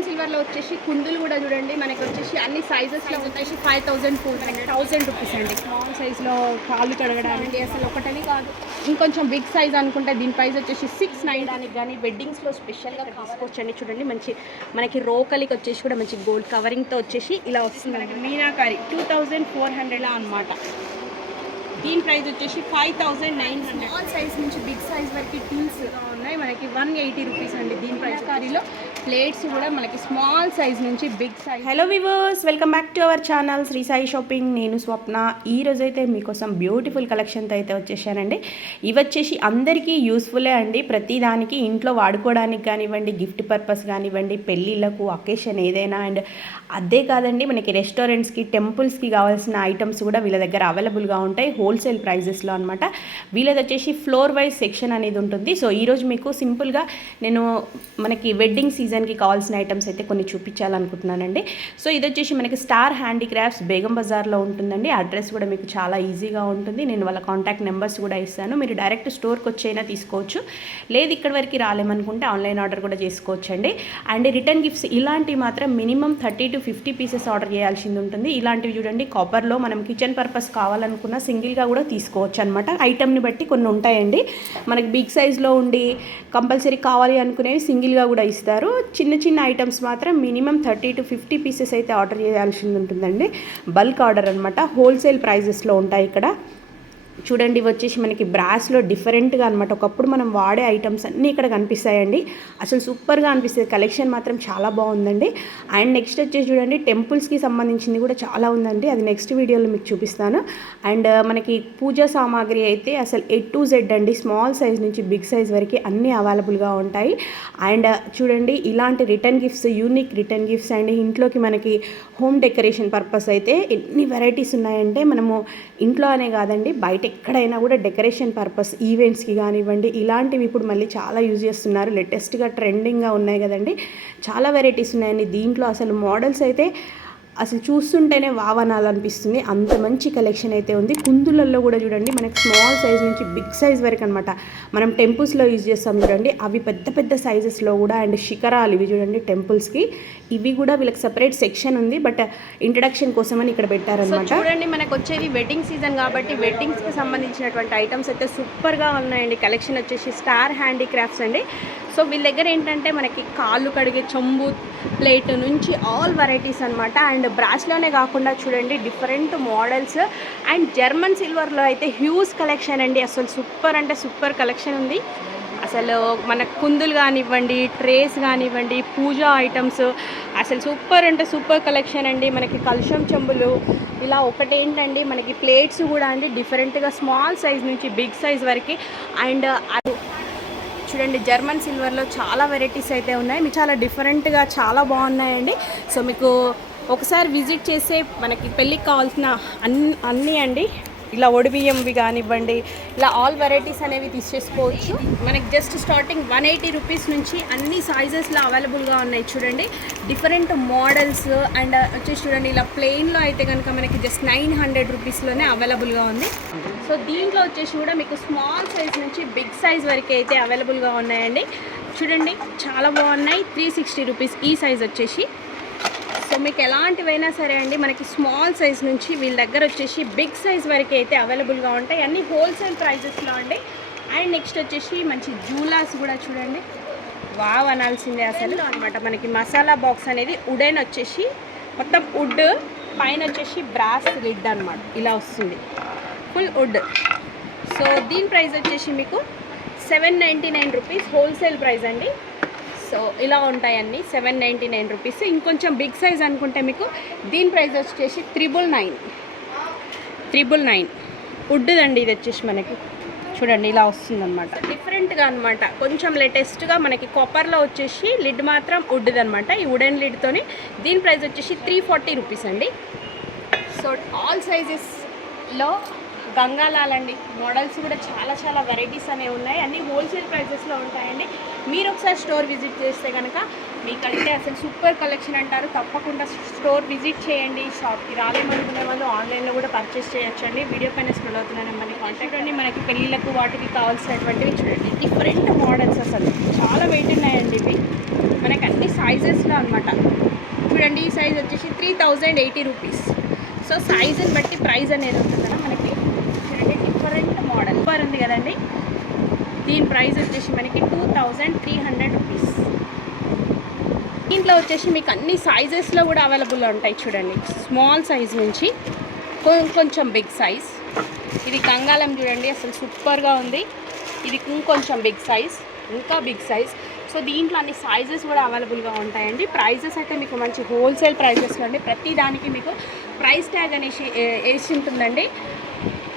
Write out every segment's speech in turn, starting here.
German సిల్వర్లో వచ్చేసి కుందులు కూడా చూడండి, మనకి వచ్చేసి అన్ని సైజెస్లో వచ్చేసి 5400 రూపీస్ అండి. స్మాల్ సైజ్లో కాళ్ళు కడగడానికి అసలు ఒకటని కాదు, ఇంకొంచెం బిగ్ సైజ్ అనుకుంటే దీని ప్రైస్ వచ్చేసి 690 కానీ వెడ్డింగ్స్లో స్పెషల్గా తీసుకోవచ్చండి. చూడండి మనకి రోకలికి వచ్చేసి కూడా మంచి గోల్డ్ కవరింగ్తో వచ్చేసి ఇలా వస్తుంది మనకి మీనాకారి 2400 అనమాట. దీని ప్రైస్ వచ్చేసి 5900. స్మాల్ సైజ్ నుంచి బిగ్ సైజ్ వరకు టీన్స్ ఉన్నాయి, మనకి 180 రూపీస్ అండి. దీని ప్రైస్ కారీలో ప్లేట్స్ కూడా మనకి స్మాల్ సైజ్ నుంచి big size. Hello viewers, welcome back to our channel Shri Sai shopping. నేను స్వప్న. ఈ రోజు అయితే మీకోసం బ్యూటిఫుల్ కలెక్షన్తో అయితే వచ్చేసానండి. ఇవి వచ్చేసి అందరికీ యూస్ఫుల్లే అండి. ప్రతి దానికి ఇంట్లో వాడుకోవడానికి కానివ్వండి, గిఫ్ట్ పర్పస్ కానివ్వండి, పెళ్ళిళ్ళకు అకేషన్ ఏదైనా. అండ్ అదే కాదండి, మనకి రెస్టారెంట్స్కి, టెంపుల్స్కి కావాల్సిన ఐటమ్స్ కూడా వీళ్ళ దగ్గర అవైలబుల్గా ఉంటాయి హోల్సేల్ ప్రైజెస్లో అనమాట. వీళ్ళది వచ్చేసి ఫ్లోర్ వైజ్ సెక్షన్ అనేది ఉంటుంది. సో ఈరోజు మీకు సింపుల్గా నేను మనకి వెడ్డింగ్ సీజన్కి కావాల్సిన ఐటమ్స్ అయితే కొన్ని చూపించాలనుకుంటున్నానండి. సో ఇది వచ్చేసి మనకి స్టార్ హ్యాండీక్రాఫ్ట్స్ బేగం బజార్లో ఉంటుందండి. అడ్రస్ కూడా మీకు చాలా ఈజీగా ఉంటుంది. నేను వాళ్ళ కాంటాక్ట్ నెంబర్స్ కూడా ఇస్తాను. మీరు డైరెక్ట్ స్టోర్కి వచ్చైనా తీసుకోవచ్చు, లేదు ఇక్కడ వరకు రాలేమనుకుంటే ఆన్లైన్ ఆర్డర్ కూడా చేసుకోవచ్చండి. అండ్ రిటర్న్ గిఫ్ట్స్ ఇలాంటివి మాత్రం మినిమం 30 to 50 పీసెస్ ఆర్డర్ చేయాల్సింది ఉంటుంది. ఇలాంటివి చూడండి, కాపర్లో మనం కిచెన్ పర్పస్ కావాలనుకున్న సింగిల్గా కూడా తీసుకోవచ్చు అనమాట. ఐటమ్ని బట్టి కొన్ని ఉంటాయండి. మనకి బిగ్ సైజ్లో ఉండి కంపల్సరీ కావాలి అనుకునేవి సింగిల్గా కూడా ఇస్తారు. చిన్న చిన్న ఐటమ్స్ మాత్రం మినిమం 30 to 50 పీసెస్ అయితే ఆర్డర్ చేయాల్సింది ఉంటుందండి. బల్క్ ఆర్డర్ అనమాట. హోల్సేల్ ప్రైజెస్లో ఉంటాయి ఇక్కడ. చూడండి, ఇవి వచ్చేసి మనకి బ్రాస్లో డిఫరెంట్గా అనమాట. ఒకప్పుడు మనం వాడే ఐటమ్స్ అన్నీ ఇక్కడ కనిపిస్తాయండి. అసలు సూపర్గా అనిపిస్తుంది. కలెక్షన్ మాత్రం చాలా బాగుందండి. అండ్ నెక్స్ట్ వచ్చేసి చూడండి, టెంపుల్స్కి సంబంధించింది కూడా చాలా ఉందండి. అది నెక్స్ట్ వీడియోలో మీకు చూపిస్తాను. అండ్ మనకి పూజా సామాగ్రి అయితే అసలు A to Z అండి. స్మాల్ సైజ్ నుంచి బిగ్ సైజ్ వరకు అన్నీ అవైలబుల్గా ఉంటాయి. అండ్ చూడండి, ఇలాంటి return gifts, unique return gifts and ఇంట్లోకి మనకి హోమ్ డెకరేషన్ పర్పస్ అయితే ఎన్ని వెరైటీస్ ఉన్నాయంటే, మనము ఇంట్లో అనే కాదండి, బయట ఎక్కడైనా కూడా డెకరేషన్ పర్పస్ ఈవెంట్స్కి కానివ్వండి, ఇలాంటివి ఇప్పుడు మళ్ళీ చాలా యూజ్ చేస్తున్నారు. లేటెస్ట్గా ట్రెండింగ్గా ఉన్నాయి కదండి. చాలా వెరైటీస్ ఉన్నాయండి దీంట్లో. అసలు మోడల్స్ అయితే అసలు చూస్తుంటేనే వావనాలనిపిస్తుంది. అంత మంచి కలెక్షన్ అయితే ఉంది. కుందులలో కూడా చూడండి, మనకి స్మాల్ సైజ్ నుంచి బిగ్ సైజ్ వరకు అనమాట. మనం టెంపుల్స్లో యూజ్ చేస్తాం చూడండి, అవి పెద్ద పెద్ద సైజెస్లో కూడా. అండ్ శిఖరాలు ఇవి చూడండి టెంపుల్స్కి. ఇవి కూడా వీళ్ళకి సపరేట్ సెక్షన్ ఉంది, బట్ ఇంట్రడక్షన్ కోసమని ఇక్కడ పెట్టారనమాట. చూడండి, మనకు వచ్చేది వెడ్డింగ్ సీజన్ కాబట్టి వెడ్డింగ్స్కి సంబంధించినటువంటి ఐటమ్స్ అయితే సూపర్గా ఉన్నాయండి. కలెక్షన్ వచ్చేసి స్టార్ హ్యాండీక్రాఫ్ట్స్ అండి. సో వీళ్ళ దగ్గర ఏంటంటే మనకి కాళ్ళు కడిగే చెంబు, ప్లేట్ నుంచి ఆల్ వెరైటీస్ అనమాట. అండ్ బ్రాస్లోనే కాకుండా చూడండి డిఫరెంట్ మోడల్స్. అండ్ జర్మన్ సిల్వర్లో అయితే హ్యూజ్ కలెక్షన్ అండి. అసలు సూపర్ అంటే సూపర్ కలెక్షన్ ఉంది. అసలు మన కుందులు కానివ్వండి, ట్రేస్ కానివ్వండి, పూజా ఐటమ్స్, అసలు సూపర్ అంటే సూపర్ కలెక్షన్ అండి. మనకి కలుషం చెంబులు ఇలా ఒకటేంటండి, మనకి ప్లేట్స్ కూడా అండి డిఫరెంట్గా స్మాల్ సైజ్ నుంచి బిగ్ సైజ్ వరకు. అండ్ చూడండి, జర్మన్ సిల్వర్లో చాలా వెరైటీస్ అయితే ఉన్నాయి. మీకు చాలా డిఫరెంట్గా చాలా బాగున్నాయండి. సో మీకు ఒకసారి విజిట్ చేసే మనకి పెళ్ళికి కావాల్సిన అన్నీ అండి. ఇలా ఒడిబియ్యంవి కానివ్వండి, ఇలా ఆల్ వెరైటీస్ అనేవి తీసేసుకోవచ్చు. మనకి జస్ట్ స్టార్టింగ్ 180 రూపీస్ నుంచి అన్ని సైజెస్లో అవైలబుల్గా ఉన్నాయి. చూడండి డిఫరెంట్ మోడల్స్. అండ్ వచ్చేసి చూడండి, ఇలా ప్లెయిన్లో అయితే కనుక మనకి జస్ట్ 900 రూపీస్లోనే అవైలబుల్గా ఉంది. సో దీంట్లో వచ్చేసి కూడా మీకు స్మాల్ సైజ్ నుంచి బిగ్ సైజ్ వరకు అయితే అవైలబుల్గా ఉన్నాయండి. చూడండి చాలా బాగున్నాయి. 360 రూపీస్ ఈ సైజ్ వచ్చేసి. సో మీకు ఎలాంటివైనా సరే అండి, మనకి స్మాల్ సైజ్ నుంచి వీళ్ళ దగ్గర వచ్చేసి బిగ్ సైజ్ వరకు అయితే అవైలబుల్గా ఉంటాయి. అన్నీ హోల్సేల్ ప్రైజెస్లో అండి. అండ్ నెక్స్ట్ వచ్చేసి మంచి జూలాస్ కూడా చూడండి, వావ్ అనాల్సిందే అసలు అనమాట. మనకి మసాలా బాక్స్ అనేది వుడెన్ వచ్చేసి మొత్తం వుడ్, పైన వచ్చేసి బ్రాస్ లిడ్ అనమాట. ఇలా వస్తుంది ఫుల్ వుడ్. సో దీని ప్రైస్ వచ్చేసి మీకు 799 రూపీస్ హోల్సేల్ ప్రైస్ అండి. సో ఇలా ఉంటాయన్నీ 799 రూపీస్. ఇంకొంచెం బిగ్ సైజ్ అనుకుంటే మీకు దీని ప్రైస్ వచ్చేసి 999 వుడ్ అండి. ఇది వచ్చేసి మనకి చూడండి ఇలా వస్తుందన్నమాట. డిఫరెంట్గా అనమాట, కొంచెం లేటెస్ట్గా మనకి కాపర్లో వచ్చేసి లిడ్ మాత్రం వుడ్ది అనమాట. ఈ వుడెన్ లిడ్తోని దీని ప్రైస్ వచ్చేసి 340 రూపీస్ అండి. సో ఆల్ సైజెస్లో గంగాలాల్ అండి. మోడల్స్ కూడా చాలా చాలా వెరైటీస్ అనేవి ఉన్నాయి. అన్నీ హోల్సేల్ ప్రైజెస్లో ఉంటాయండి. మీరు ఒకసారి స్టోర్ విజిట్ చేస్తే కనుక మీకైతే అసలు సూపర్ కలెక్షన్ అంటారు. తప్పకుండా స్టోర్ విజిట్ చేయండి. షాప్కి రాలేమనుకునే వాళ్ళు ఆన్లైన్లో కూడా పర్చేస్ చేయొచ్చండి. వీడియో పైన స్క్రోల్ అవుతున్న నెంబర్ని కాంటాక్ట్ అండి. మనకి పెళ్ళిళ్ళకు వాటికి కావాల్సినటువంటివి చూడండి డిఫరెంట్ మోడల్స్. అసలు చాలా వెయిట్ ఉన్నాయండి ఇవి. మనకి అన్ని సైజెస్లో అనమాట. చూడండి ఈ సైజ్ వచ్చేసి 3080 రూపీస్. సో సైజుని బట్టి ప్రైస్ అనేది ఉంటుంది కదా మనకి. చూడండి డిఫరెంట్ మోడల్ సూపర్ ఉంది కదండి. దీని ప్రైస్ వచ్చేసి మనకి 2300 రూపీస్. దీంట్లో వచ్చేసి మీకు అన్ని సైజెస్లో కూడా అవైలబుల్లో ఉంటాయి. చూడండి స్మాల్ సైజ్ నుంచి కొంచెం బిగ్ సైజ్. ఇది గంగాలం చూడండి అసలు సూపర్గా ఉంది. ఇది ఇంకొంచెం బిగ్ సైజ్, ఇంకా బిగ్ సైజ్. సో దీంట్లో అన్ని సైజెస్ కూడా అవైలబుల్గా ఉంటాయండి. ప్రైజెస్ అయితే మీకు మంచి హోల్సేల్ ప్రైజెస్లో అండి. ప్రతి దానికి మీకు ప్రైస్ ట్యాగ్ అనేసి వేసి ఉంటుందండి,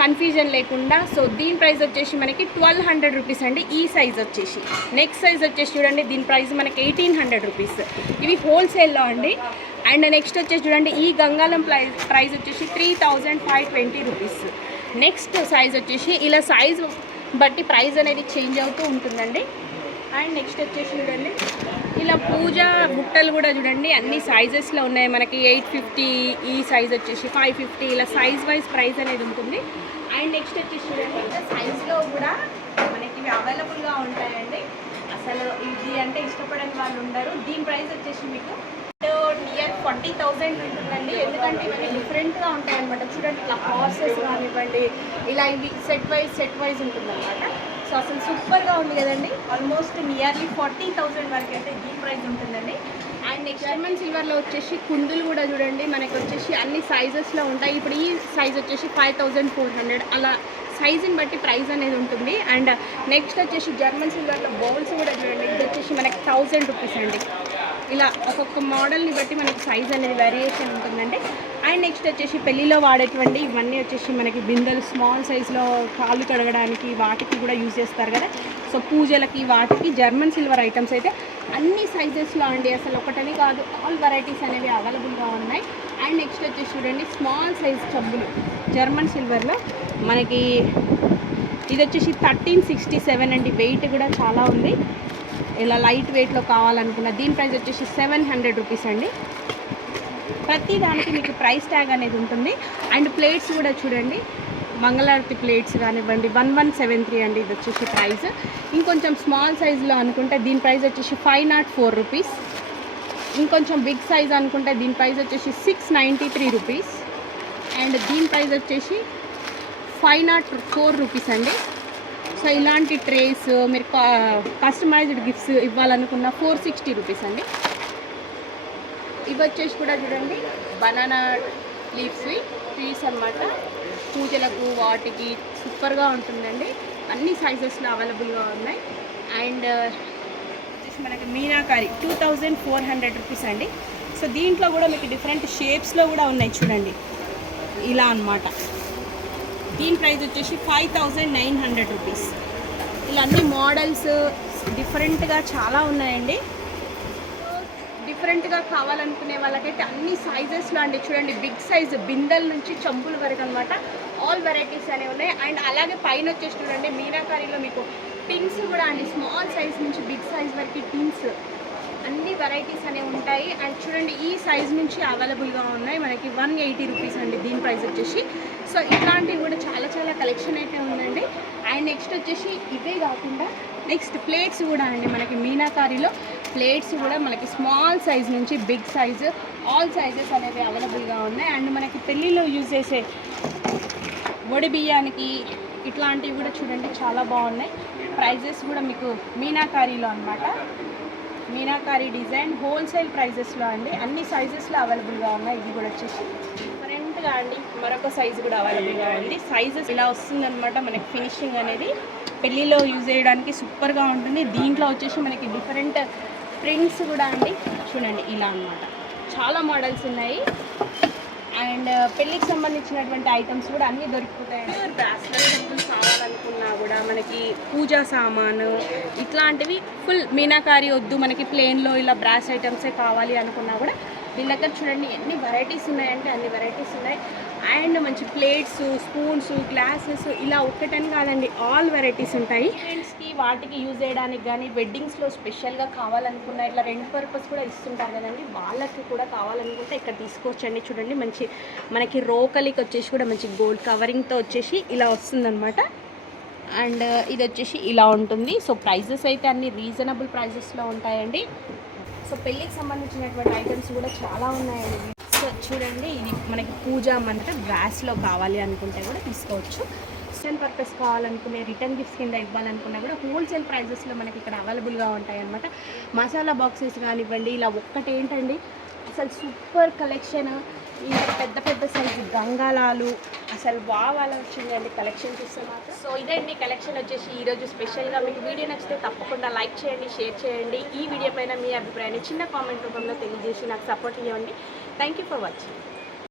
కన్ఫ్యూజన్ లేకుండా. సో దీని ప్రైస్ వచ్చేసి మనకి 1200 రూపీస్ అండి ఈ సైజ్ వచ్చేసి. నెక్స్ట్ సైజ్ వచ్చేసి చూడండి దీని ప్రైస్ మనకి 1800 రూపీస్. ఇవి హోల్సేల్లో అండి. అండ్ నెక్స్ట్ వచ్చేసి చూడండి ఈ గంగాలం ప్రైస్ వచ్చేసి 3520 రూపీస్. నెక్స్ట్ సైజ్ వచ్చేసి ఇలా సైజ్ బట్టి ప్రైస్ అనేది చేంజ్ అవుతూ ఉంటుందండి. అండ్ నెక్స్ట్ వచ్చేసి చూడండి ఇలా పూజ బుట్టలు కూడా చూడండి అన్ని సైజెస్లో ఉన్నాయి మనకి. 850 ఈ సైజ్ వచ్చేసి 550 ఇలా సైజ్ వైజ్ ప్రైస్ అనేది ఉంటుంది. అండ్ నెక్స్ట్ వచ్చేసి చూడండి ఇంకా సైజ్లో కూడా మనకి ఇవి అవైలబుల్గా ఉంటాయండి. అసలు ఇది అంటే ఇష్టపడని వాళ్ళు ఉండరు. దీని ప్రైస్ వచ్చేసి మీకు నియర్ 40,000 ఉంటుందండి. ఎందుకంటే ఇవన్నీ డిఫరెంట్గా ఉంటాయి అనమాట. చూడండి ఇట్లా హార్సెస్ కానివ్వండి, ఇలా ఇవి సెట్ వైజ్ ఉంటుందన్నమాట. సో అసలు సూపర్గా ఉంది కదండి. ఆల్మోస్ట్ నియర్లీ 40,000 వరకు అయితే దీని ప్రైస్ ఉంటుందండి. అండ్ నెక్స్ట్ జర్మన్ సిల్వర్లో వచ్చేసి కుందులు కూడా చూడండి మనకి వచ్చేసి అన్ని సైజెస్లో ఉంటాయి. ఇప్పుడు ఈ సైజ్ వచ్చేసి 5400 అలా సైజుని బట్టి ప్రైస్ అనేది ఉంటుంది. అండ్ నెక్స్ట్ వచ్చేసి జర్మన్ సిల్వర్లో బౌల్స్ కూడా చూడండి. ఇది వచ్చేసి మనకి 1000 రూపీస్ అండి. ఇలా ఒక్కొక్క మోడల్ని బట్టి మనకి సైజ్ అనేది వేరియేషన్ ఉంటుందండి. అండ్ నెక్స్ట్ వచ్చేసి పెళ్ళిలో వాడేటువంటి ఇవన్నీ వచ్చేసి మనకి బిందెలు స్మాల్ సైజులో కాళ్ళు కడగడానికి వాటికి కూడా యూజ్ చేస్తారు కదా. సో పూజలకి వాటికి జర్మన్ సిల్వర్ ఐటమ్స్ అయితే అన్ని సైజెస్లో అండి. అసలు ఒకటని కాదు, ఆల్ వెరైటీస్ అనేవి అవైలబుల్గా ఉన్నాయి. అండ్ నెక్స్ట్ వచ్చేసి చూడండి స్మాల్ సైజ్ చెంబులు జర్మన్ సిల్వర్లో మనకి. ఇది వచ్చేసి 1367 అండి. వెయిట్ కూడా చాలా ఉంది. ఇలా లైట్ వెయిట్లో కావాలనుకున్న దీని ప్రైస్ వచ్చేసి 700 రూపీస్ అండి. ప్రతి దానికి మీకు ప్రైస్ ట్యాగ్ అనేది ఉంటుంది. అండ్ ప్లేట్స్ కూడా చూడండి మంగళారతి ప్లేట్స్ కానివ్వండి 1173 అండి. ఇది వచ్చేసి ప్రైస్. ఇంకొంచెం స్మాల్ సైజులో అనుకుంటే దీని ప్రైస్ వచ్చేసి 504 రూపీస్. ఇంకొంచెం బిగ్ సైజ్ అనుకుంటే దీని ప్రైస్ వచ్చేసి 693 రూపీస్. అండ్ దీని ప్రైస్ వచ్చేసి 504 రూపీస్ అండి. సో ఇలాంటి ట్రేస్ మీరు కస్టమైజ్డ్ గిఫ్ట్స్ ఇవ్వాలనుకున్న 460 రూపీస్ అండి. ఇవి వచ్చేసి కూడా చూడండి బనానా లీవ్స్ ట్రీస్ అన్నమాట. పూజలకు వాటికి సూపర్గా ఉంటుందండి. అన్ని సైజెస్లో అవైలబుల్గా ఉన్నాయి. అండ్ మనకి మీనాకారి 2400 రూపీస్ అండి. సో దీంట్లో కూడా మీకు డిఫరెంట్ షేప్స్లో కూడా ఉన్నాయి చూడండి ఇలా అన్నమాట. దీని ప్రైస్ వచ్చేసి 5900 రూపీస్. ఇలా అన్ని మోడల్స్ డిఫరెంట్గా చాలా ఉన్నాయండి. డిఫరెంట్గా కావాలనుకునే వాళ్ళకైతే అన్ని సైజెస్లో అండి. చూడండి బిగ్ సైజ్ బిందెల నుంచి చంపుల వరకు అనమాట. ఆల్ వెరైటీస్ అనేవి ఉన్నాయి. అండ్ అలాగే పైన వచ్చేసి చూడండి మీనాకారిలో మీకు టిన్స్ కూడా అండి. స్మాల్ సైజ్ నుంచి బిగ్ సైజ్ వరకు టిన్స్ అన్ని వెరైటీస్ అనేవి ఉంటాయి. అండ్ చూడండి ఈ సైజ్ నుంచి అవైలబుల్గా ఉన్నాయి మనకి 180 రూపీస్ అండి దీని ప్రైస్ వచ్చేసి. సో ఇట్లాంటివి కూడా చాలా కలెక్షన్ అయితే ఉందండి. అండ్ నెక్స్ట్ వచ్చేసి ఇవే కాకుండా నెక్స్ట్ ప్లేట్స్ కూడా అండి మనకి మీనాకారిలో ప్లేట్స్ కూడా మనకి స్మాల్ సైజ్ నుంచి బిగ్ సైజు ఆల్ సైజెస్ అనేవి అవైలబుల్గా ఉన్నాయి. అండ్ మనకి పెళ్ళిలో యూజ్ చేసే వడి బియ్యానికి ఇట్లాంటివి కూడా చూడండి చాలా బాగున్నాయి. ప్రైజెస్ కూడా మీకు మీనాకారిలో అన్నమాట. మీనాకారి డిజైన్ హోల్సేల్ ప్రైజెస్లో అండి. అన్ని సైజెస్లో అవైలబుల్గా ఉన్నాయి. ఇది కూడా వచ్చేసి డిఫరెంట్గా అండి మరొక సైజు కూడా అవైలబుల్గా ఉంది. సైజెస్ ఇలా వస్తుందన్నమాట మనకి. ఫినిషింగ్ అనేది పెళ్ళిలో యూజ్ చేయడానికి సూపర్గా ఉంటుంది. దీంట్లో వచ్చేసి మనకి డిఫరెంట్ ప్రింట్స్ కూడా అండి చూడండి ఇలా అన్నమాట. చాలా మోడల్స్ ఉన్నాయి. అండ్ పెళ్ళికి సంబంధించినటువంటి ఐటమ్స్ కూడా అన్నీ దొరికిపోతాయండి. బ్రాస్లెట్ సెట్స్ కావాలనుకున్నా కూడా మనకి పూజా సామాను ఇట్లాంటివి ఫుల్ మీనాకారి వద్దు మనకి ప్లెయిన్లో ఇలా బ్రాస్ ఐటమ్సే కావాలి అనుకున్నా కూడా వీళ్ళ దగ్గర చూడండి ఎన్ని వెరైటీస్ ఉన్నాయంటే అన్ని వెరైటీస్ ఉన్నాయి. అండ్ మంచి ప్లేట్స్ స్పూన్స్ గ్లాసెస్ ఇలా ఒక్కటని కాదండి ఆల్ వెరైటీస్ ఉంటాయి. ఈవెంట్స్కి వాటికి యూజ్ చేయడానికి కానీ వెడ్డింగ్స్లో స్పెషల్గా కావాలనుకున్న ఇట్లా రెంట్ పర్పస్ కూడా ఇస్తుంటారు కదండి. వాళ్ళకి కూడా కావాలనుకుంటే ఇక్కడ తీసుకోవచ్చండి. చూడండి మంచి మనకి రోకలికి వచ్చేసి కూడా మంచి గోల్డ్ కవరింగ్తో వచ్చేసి ఇలా వస్తుందన్నమాట. అండ్ ఇది వచ్చేసి ఇలా ఉంటుంది. సో ప్రైజెస్ అయితే అన్ని రీజనబుల్ ప్రైజెస్లో ఉంటాయండి. సో సో పెళ్ళికి సంబంధించినటువంటి ఐటమ్స్ కూడా చాలా ఉన్నాయండి. సో చూడండి, ఇది మనకి పూజా మంట బ్రాస్లో కావాలి అనుకుంటే కూడా తీసుకోవచ్చు. క్రిస్టియన్ పర్పస్ కావాలనుకునే రిటర్న్ గిఫ్ట్స్ కింద ఇవ్వాలనుకున్నా కూడా హోల్సేల్ ప్రైజెస్లో మనకి ఇక్కడ అవైలబుల్గా ఉంటాయి అన్నమాట. మసాలా బాక్సెస్ కానివ్వండి, ఇలా ఒక్కటేంటండి అసలు సూపర్ కలెక్షన్. ఇంకా పెద్ద పెద్ద సైజు గంగాలాలు అసలు బాగా వచ్చిందండి కలెక్షన్ చూస్తే మాత్రం. సో ఇదండి కలెక్షన్ వచ్చేసి ఈరోజు స్పెషల్గా. మీకు వీడియో నచ్చితే తప్పకుండా లైక్ చేయండి, షేర్ చేయండి. ఈ వీడియో పైన మీ అభిప్రాయాన్ని చిన్న కామెంట్ రూపంలో తెలియజేసి నాకు సపోర్ట్ ఇవ్వండి. Thank you for watching.